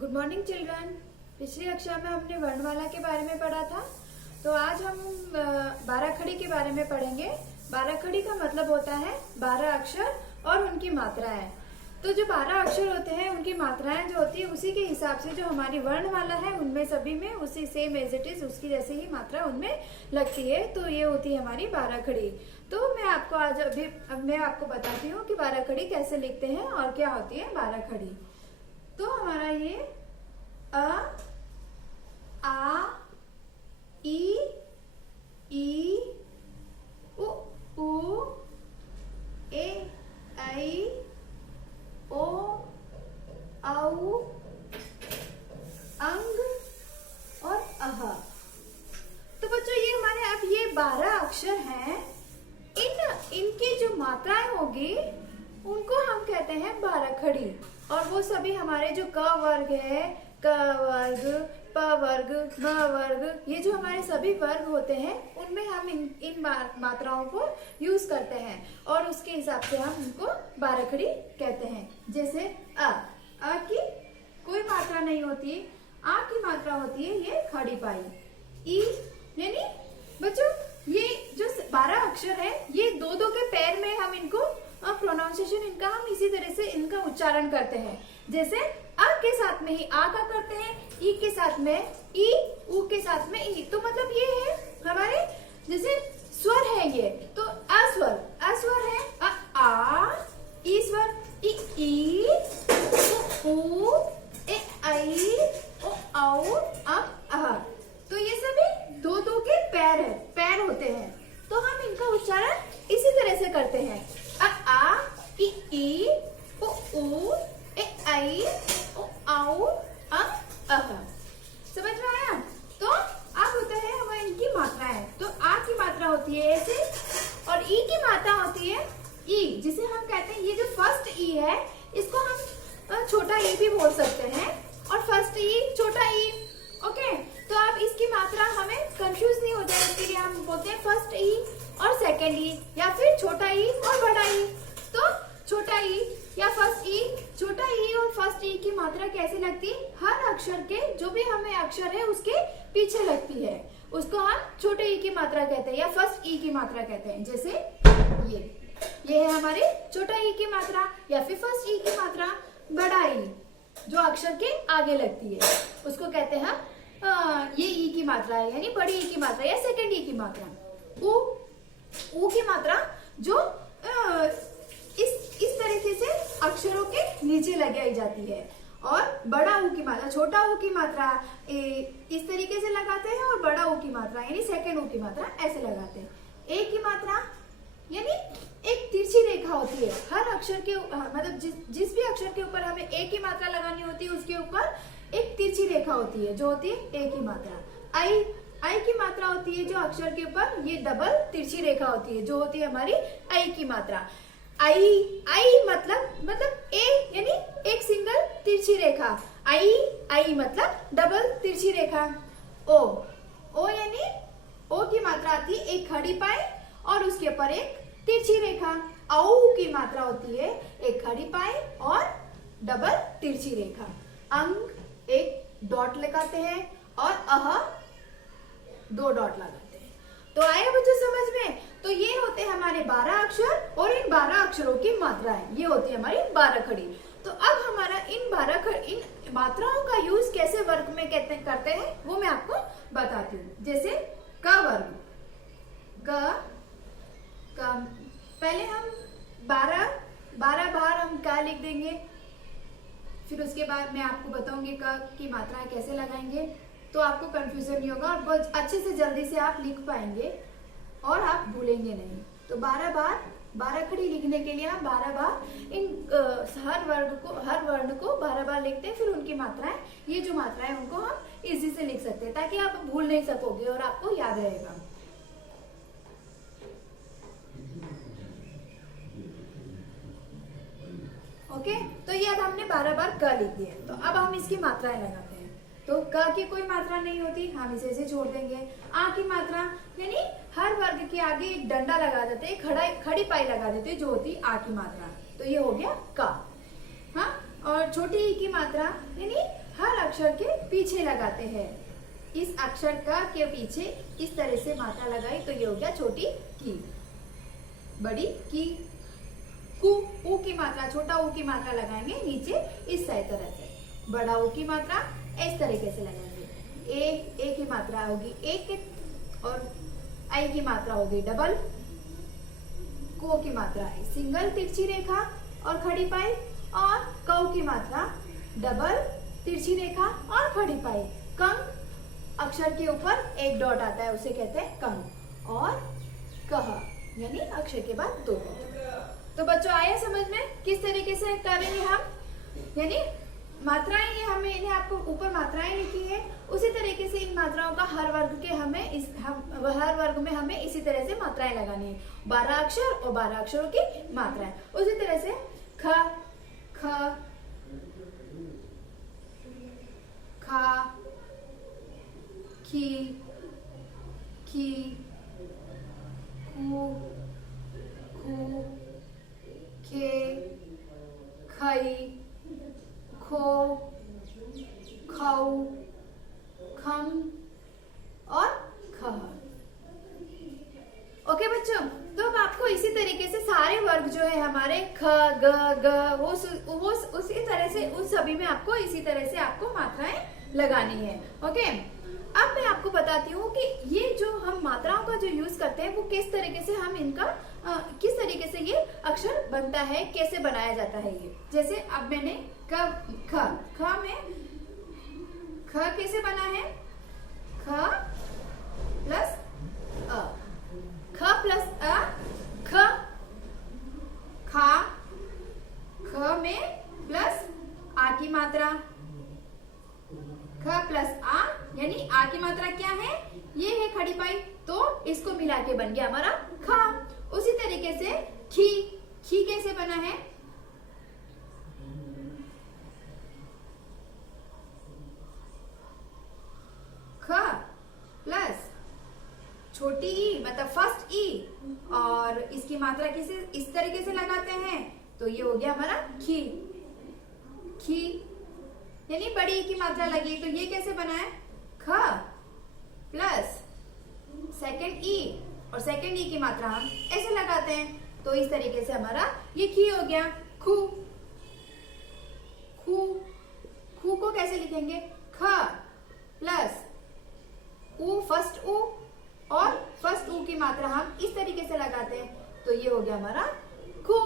Good morning children. पिछली कक्षा में हमने वर्णमाला के बारे में पढ़ा था, तो आज हम बाराखड़ी के बारे में पढ़ेंगे। बाराखड़ी का मतलब होता है 12 अक्षर और उनकी मात्राएं। तो जो 12 अक्षर होते हैं उनकी मात्राएं जो होती है उसी के हिसाब से जो हमारी वर्णमाला है उनमें सभी में उसी सेम एज इट इज उसकी जैसे ही मात्रा उनमें लगती है। तो ये होती है हमारी बाराखड़ी। तो मैं आपको अब मैं आपको बताती हूँ कि बाराखड़ी कैसे लिखते हैं और क्या होती है बाराखड़ी। तो हमारा ये अ, आ, ई, उ, ए, ऐ, ओ, औ, अंग और अह। तो बच्चों ये हमारे अब ये 12 अक्षर हैं। इनकी जो मात्राएं होगी उनको हम कहते हैं बाराखड़ी। और वो सभी हमारे जो क वर्ग है, क वर्ग, प वर्ग, म वर्ग, ये जो हमारे सभी वर्ग होते हैं उनमें हम इन मात्राओं को यूज करते हैं और उसके हिसाब से हम इनको बाराखड़ी कहते हैं। जैसे अ की कोई मात्रा नहीं होती, आ की मात्रा होती है ये खड़ी पाई। ई यानी बच्चों ये जो 12 अक्षर है ये दो दो के पैर में हम इनको प्रोनाउंसिएशन इनका हम इसी तरह से इनका उच्चारण करते हैं। जैसे अ के साथ में ही आ का करते हैं, ई के साथ में ई, उ के साथ में ई। तो मतलब ये है हमारे जैसे स्वर है ये। तो अस्वर है आ, ई स्वर ई, उ, ए, ऐ, ओ, औ, अ। तो ये सभी दो दो के पैर होते हैं। तो हम इनका उच्चारण इसी तरह से करते हैं। आ, ई, उ, ए, ऐ, ओ, औ, अह। समझ में आया? तो अब होता है हमारी इनकी मात्राएं। तो आ की मात्रा होती है ऐसे और ई की मात्रा होती है ई, जिसे हम कहते हैं ये जो फर्स्ट ई है इसको हम छोटा ई भी बोल सकते हैं और फर्स्ट ई छोटा ई। ओके, तो अब इसकी मात्रा हमें कंफ्यूज नहीं हो जाए इसके लिए हम बोलते हैं फर्स्ट ई और सेकेंड ई या फिर छोटा ई और बड़ा ई। तो छोटा ई या फर्स्ट ई, छोटा ई और फर्स्ट ई की मात्रा कैसे लगती है? हर अक्षर के जो भी हमें अक्षर है उसके पीछे लगती है, उसको हम छोटे ई की मात्रा कहते हैं या फर्स्ट ई की मात्रा कहते हैं। जैसे ये है हमारी छोटा ई की मात्रा या फिर फर्स्ट ई की मात्रा। बड़ा ई जो अक्षर के आगे लगती है उसको कहते हैं ये ई की मात्रा है यानी बड़ी ई की मात्रा या सेकेंड ई की मात्रा। उ की मात्रा जो इस तरीके से अक्षरों के नीचे लगाई जाती है। और बड़ा ऊ की मात्रा, छोटा ऊ की मात्रा इस तरीके से लगाते हैं और बड़ा ऊ की मात्रा यानी सेकेंड ऊ की मात्रा ऐसे लगाते हैं। ए की मात्रा यानी एक तिरछी रेखा होती है हर अक्षर के मतलब जिस भी अक्षर के ऊपर हमें ए की मात्रा लगानी होती है उसके ऊपर एक तिरछी रेखा होती है जो होती है ए की मात्रा। आई की मात्रा होती है जो अक्षर के ऊपर ये डबल तिरछी रेखा होती है जो होती है हमारी आई की मात्रा। आई मतलब ए यानी एक सिंगल तिरछी रेखा। आई मतलब डबल तिरछी रेखा। ओ यानी ओ की मात्रा आती है एक खड़ी पाई और उसके ऊपर एक तिरछी रेखा। औ की मात्रा होती है एक खड़ी पाई और डबल तिरछी रेखा। अंग एक डॉट लगाते हैं और अह 2 डॉट लगाते हैं। तो आया बच्चों समझ में? तो ये होते हैं हमारे 12 अक्षर और इन 12 अक्षरों की मात्राएं, ये होती है हमारी बाराखड़ी। तो अब हमारा इन मात्राओं का यूज कैसे वर्ग में करते हैं वो मैं आपको बताती हूँ। जैसे क वर्ग, पहले हम 12 बार हम का लिख देंगे, फिर उसके बाद मैं आपको बताऊंगी क की मात्राएं कैसे लगाएंगे, तो आपको कंफ्यूजन नहीं होगा और बहुत अच्छे से जल्दी से आप लिख पाएंगे और आप भूलेंगे नहीं। तो 12 बार बाराखड़ी लिखने के लिए हम 12 बार इन हर वर्ण को 12 बार लिखते हैं, फिर उनकी मात्राएं, ये जो मात्राएं उनको हम इजी से लिख सकते हैं ताकि आप भूल नहीं सकोगे और आपको याद रहेगा। ओके, तो ये अब हमने 12 बार क लिख दिया। तो अब हम इसकी मात्राएं लगाते हैं। तो क की कोई मात्रा नहीं होती, हम इसे ऐसे छोड़ देंगे। आ की मात्रा यानी हर वर्ग के आगे एक डंडा लगा देते हैं, खड़ी पाई लगा देते हैं जो होती आ की मात्रा। तो ये हो गया का। हाँ, और छोटी ई की मात्रा यानी हर अक्षर के पीछे लगाते हैं। इस अक्षर का के पीछे इस तरह से मात्रा लगाई तो ये हो गया छोटी की। बड़ी की, कु, ऊ की मात्रा, छोटा ऊ की मात्रा लगाएंगे नीचे इस तरह से। बड़ा ऊ की मात्रा इस तरीके से लगाएंगे। ए की मात्रा होगी एक और आई की मात्रा होगी डबल। को की मात्रा है सिंगल तिरछी रेखा और खड़ी पाई। और कौ की मात्रा डबल तिरछी रेखा और खड़ी पाई। कंक अक्षर के ऊपर एक डॉट आता है उसे कहते हैं कंक। और कह यानी अक्षर के बाद दो। तो बच्चों आया समझ में किस तरीके से करेंगे हम, यानी मात्राएं ये हमने इन्हें आपको ऊपर मात्राएं लिखी है, उसी तरीके से इन मात्राओं का हर वर्ग के हर वर्ग में हमें इसी तरह से मात्राएं लगानी है। 12 अक्षर और 12 अक्षरों की मात्राएं। उसी तरह से ख, ख, खा, खी, खी, खू, खू, खे, खई, खो, खऊ, खम और खह। ओके बच्चों, तो अब आपको इसी तरीके से सारे वर्ग जो है हमारे ख, ग, ग वो उसी तरह से उन सभी में आपको इसी तरह से आपको मात्राएं लगानी है। ओके, अब मैं आपको बताती हूँ कि ये जो हम मात्राओं का जो यूज करते हैं वो किस तरीके से हम इनका किस तरीके से ये अक्षर बनता है, कैसे बनाया जाता है ये। जैसे अब मैंने ख में ख कैसे बना है, ख प्लस अ, ख प्लस अ, ख, खा, ख में प्लस आ की मात्रा, ख प्लस आ यानी आ की मात्रा क्या है, ये है खड़ी पाई, तो इसको मिला के बन गया हमारा खा। उसी तरीके से खी, खी कैसे बना है, ख प्लस छोटी ई मतलब फर्स्ट ई और इसकी मात्रा किसे इस तरीके से लगाते हैं तो ये हो गया हमारा खी। खी यानी बड़ी ई की मात्रा लगी तो ये कैसे बना है, ख प्लस सेकेंड ई और सेकेंड ई की मात्रा हम ऐसे लगाते हैं तो इस तरीके से हमारा ये खी हो गया। खू, खू, खू को कैसे लिखेंगे, ख प्लस ऊ फर्स्ट ऊ और फर्स्ट ऊ की मात्रा हम इस तरीके से लगाते हैं तो ये हो गया हमारा खू।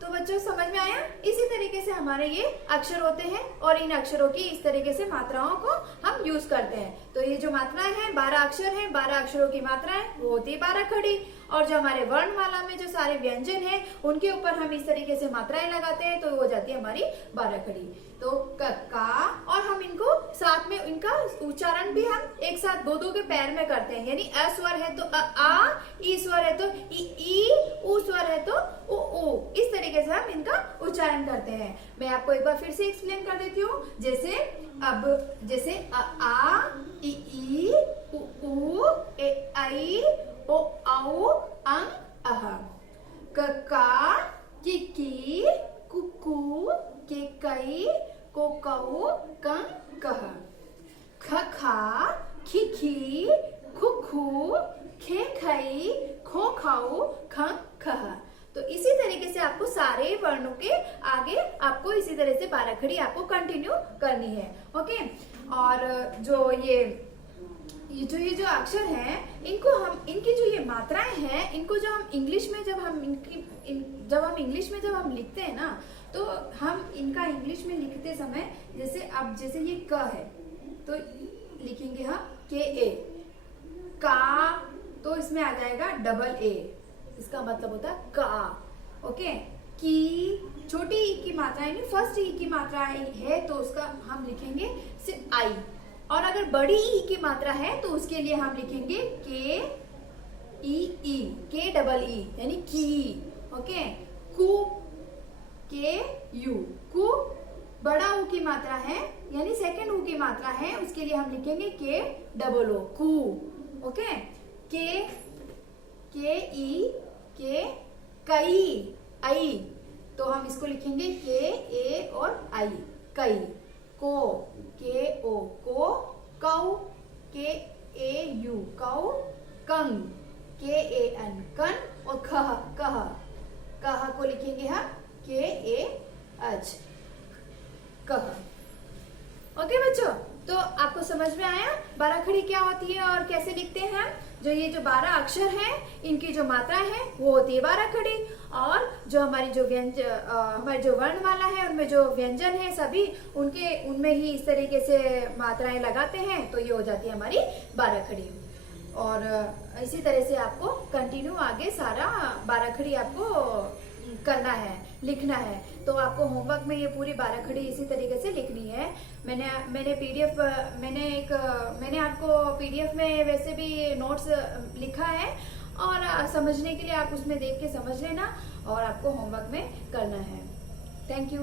तो बच्चों समझ में आया, इसी तरीके से हमारे ये अक्षर होते हैं और इन अक्षरों की इस तरीके से मात्राओं को हम यूज करते हैं। तो ये जो मात्राएं हैं 12 अक्षर हैं, 12 अक्षरों की मात्राएं वो होती है 12 खड़ी। और जो हमारे वर्णमाला में जो सारे व्यंजन हैं उनके ऊपर हम इस तरीके से मात्राएं लगाते हैं तो हो जाती है हमारी 12 खड़ी। तो का और हम इनको साथ में इनका उच्चारण भी हम एक साथ दो दो के पैर में करते हैं, यानी अ स्वर है तो आ, ई स्वर है तो ई, ऊ स्वर है तो ऊ। इस तरीके से हम इनका उच्चारण करते हैं। मैं आपको एक बार फिर से एक्सप्लेन कर देती हूँ। जैसे आ, ई, ऊ, ए, आई, ओ, औ, अं, अह। का, की, कुकु, के, कई, को, कऊ, कं, कह। खा, खी, खुखू, खे, खई, खो, खाऊ, खं, खह। तो इसी तरीके से आपको सारे वर्णों के आगे आपको इसी तरह से 12 खड़ी आपको कंटिन्यू करनी है। ओके, और ये जो अक्षर हैं इनको हम इनकी जो ये मात्राएं हैं इनको जो हम इंग्लिश में जब हम लिखते हैं ना तो हम इनका इंग्लिश में लिखते समय जैसे ये क है तो लिखेंगे हम के ए, का तो इसमें आ जाएगा डबल ए, इसका मतलब होता है का। ओके, की छोटी ई की मात्रा यानी फर्स्ट ई की मात्रा है तो उसका हम लिखेंगे सिर्फ आई, और अगर बड़ी ई की मात्रा है तो उसके लिए हम लिखेंगे के ई, के डबल ई यानी की। ओके, कु, के यू, कु बड़ा ऊ की मात्रा है यानी सेकेंड ऊ की मात्रा है उसके लिए हम लिखेंगे के डबल ओ, कु। ओके, के ई, के कई, आई, तो हम इसको लिखेंगे के ए और आई, कई। को, के ओ को, कौ, के ए यू कौ, कंग, के ए एन कन, और खह कह। कह को लिखेंगे हम के ए एच, कह। ओके बच्चों, तो आपको समझ में आया बाराखड़ी क्या होती है और कैसे लिखते हैं हम। जो ये जो 12 अक्षर हैं, इनकी जो मात्रा है वो होती है बाराखड़ी, और जो हमारी जो हमारी जो वर्णमाला है उनमें जो व्यंजन है सभी उनमें ही इस तरीके से मात्राएं लगाते हैं, तो ये हो जाती है हमारी बाराखड़ी। और इसी तरह से आपको कंटिन्यू आगे सारा बाराखड़ी आपको करना है, लिखना है। तो आपको होमवर्क में ये पूरी बाराखड़ी इसी तरीके से लिखनी है। मैंने पीडीएफ मैंने आपको पीडीएफ में वैसे भी नोट्स लिखा है, और समझने के लिए आप उसमें देख के समझ लेना, और आपको होमवर्क में करना है। Thank you.